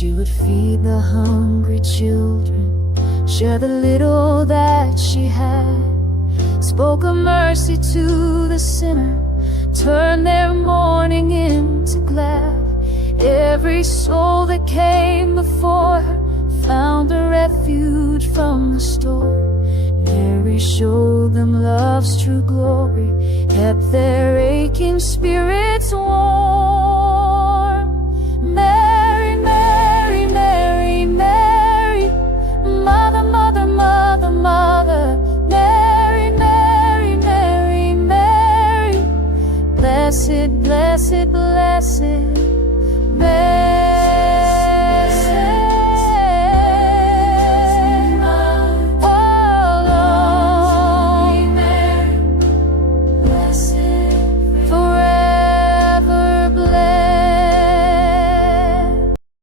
She would feed the hungry children, share the little that she had, spoke of mercy to the sinner, turned their mourning into glad. Every soul that came before her found a refuge from the storm. Mary showed them love's true glory, kept their aching spirits warm.